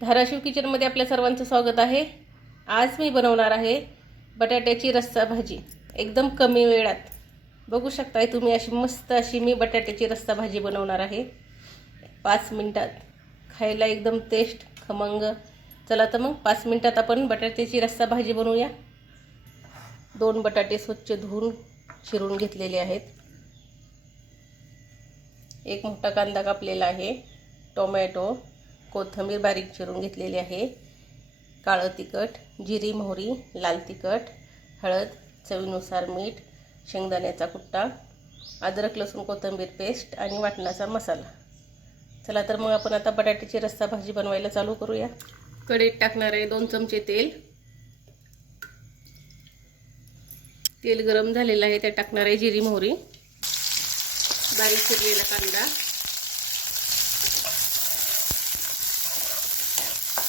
धाराशिव किचनमध्ये आपल्या सर्वांचं स्वागत आहे। आज मी बनवणार आहे बटाट्याची रस्सा भाजी एकदम कमी वेळात। बघू शकताय तुम्ही अशी मस्त अशी मी बटाट्याची रस्सा भाजी बनवणार आहे 5 मिनिटात। खायला एकदम टेस्ट खमंग। चला तर मग 5 मिनिटात आपण बटाट्याची रस्सा भाजी बनवूया। 2 बटाटे स्वच्छ धुवून चिरून घेतलेले आहेत। एक मोठा कांदा कापलेला आहे, टोमॅटो, कोथिंबीर बारीक चिरून घेतलेली आहे, काळं तिखट, जिरी मोहरी, लाल तिखट, हळद, चवीनुसार मीठ, शेंगदाण्याचा कुट्टा, अद्रक लसूण कोथिंबीर पेस्ट आणि वाटणाचा मसाला। चला तर मग आपण आता बटाट्याची रस्सा भाजी बनवायला चालू करूया। कढईत टाकणार आहे 2 चमचे तेल। तेल गरम झालेलं आहे, त्यात टाकणार आहे जिरी मोहरी, बारीक चिरलेला कांदा,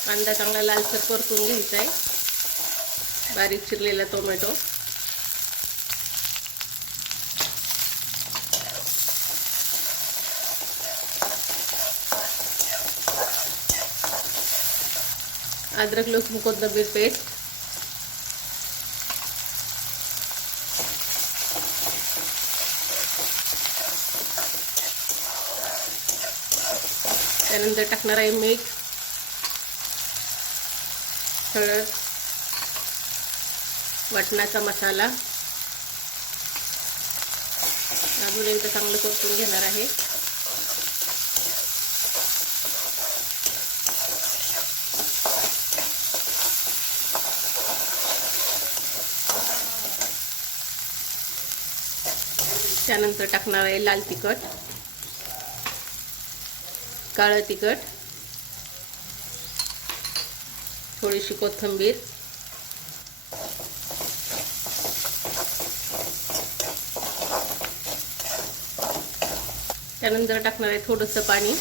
कांदा चांगला लालसर परतून घ्यायचा आहे, बारीक चिरलेला टोमॅटो, अद्रक लसूण कोथिंबीर पेस्ट, त्यानंतर टाकणार आहे मीठ, हळद, वाटणाचा मसाला, अजून एकदा चांगलं परतून घेणार आहे। त्यानंतर टाकणार आहे लाल तिखट, काळं तिखट, थोडीशी कोथिंबीर, त्यानंतर टाकणार आहे थोडंसं पाणी।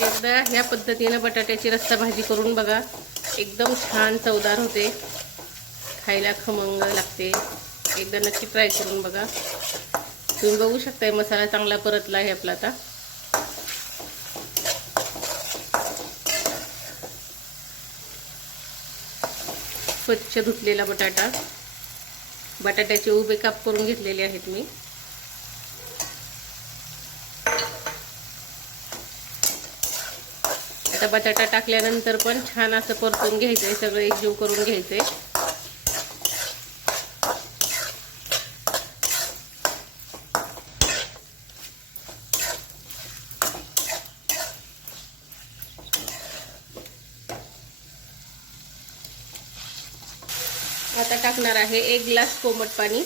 एकदा ह्या पद्धतीने बटाट्याची रस्सा भाजी करून बघा, एकदम छान चवदार होते, खायला खमंग लागते। एकदा नक्की ट्राय करून बघा। तुम्ही बघू शकताय मसाला चांगला परतला आहे आपला। आता स्वच्छ धुतलेला बटाटा, बटाट्याचे उभे काप करून घेतलेले आहेत मी। आता बटाटा टाकल्यानंतर पण छान असं परतून घ्यायचंय, सगळं एकजीव करून घ्यायचंय। आता टाकणार आहे 1 ग्लास कोमट पाणी।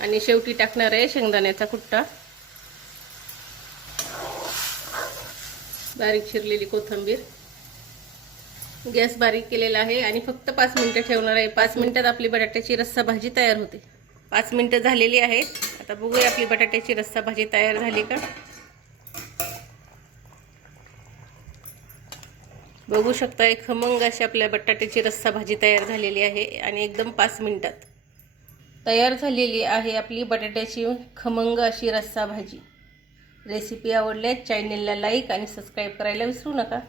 आणि शेवटी टाकणार आहे शेंगदाण्याचा कुट्टा, बारीक चिरलेली कोथिंबीर। गॅस बारीक केलेला आहे आणि फक्त 5 मिनिटं ठेवणार आहे। 5 मिनिटात आपली बटाट्याची रस्सा भाजी तयार होते। 5 मिनिटं झालेली आहेत। आता बघूया आपली बटाट्याची रस्सा भाजी तयार झाली का। बघू शकताय खमंग अशी आपल्या बटाट्याची रस्सा भाजी तयार झालेली आहे आणि एकदम 5 मिनिटात तयार झालेली आहे आपली बटाट्याची खमंग अशी रस्सा भाजी। रेसिपी आवडल्यास चॅनलला लाईक आणि सबस्क्राईब करायला विसरू नका।